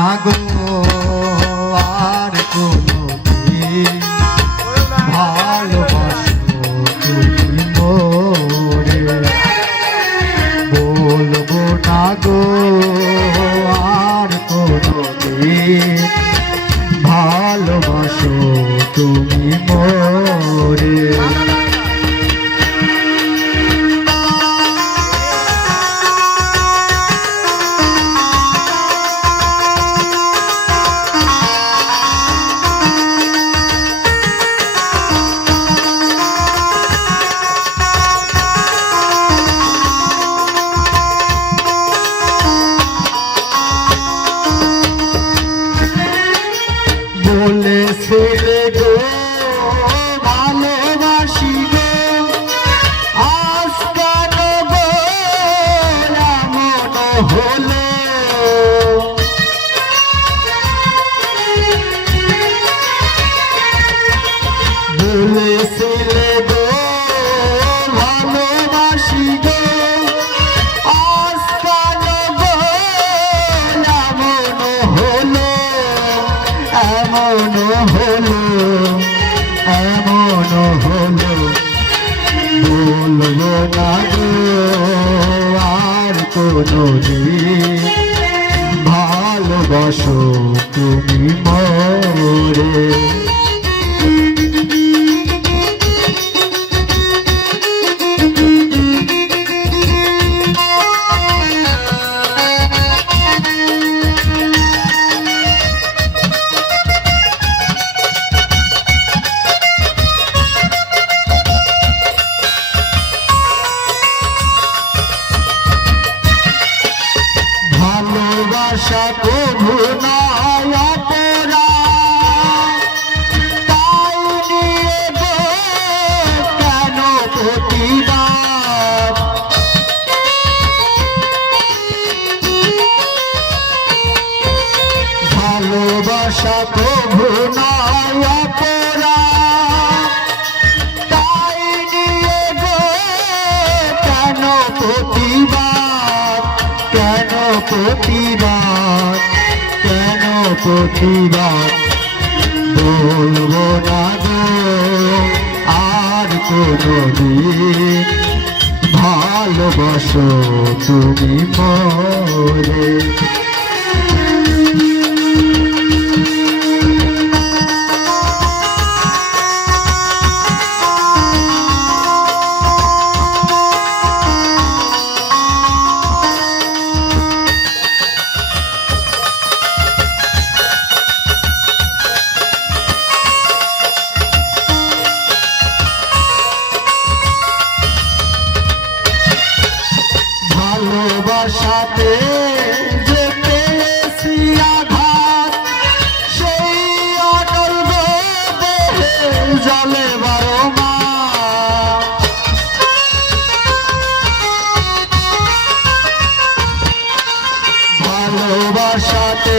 না গো আর কোনো ভালোবাসো তুমি, মোরে। বলব না গো, আর কোনো ভালোবাসো তুমি, মোরে। হলো বলেছিলে গো ভালোবাসি গো আজ কেন গো এমন হলো এমন হলো এমন হলো না দিন ভালোবাসো তুমি মরে। ভালোবাসা প্রভু নয় অপরাধ। তাই নিয়ে গো কেন প্রতিবাদ? কেন প্রতিবাদ প্রতিবাদ বলব না গো আর কোনো দিন ভালোবাসো তুমি মরে ভালোবাসাতে যে পেয়েছি আঘাত। সেই অটল দেহে জলে বারো ভালোবাসাতে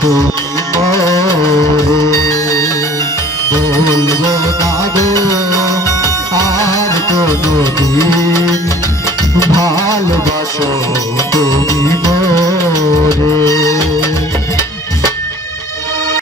তুমি মরে বলব গো আর কোনো দিন ভালোবাসো তুমি মরে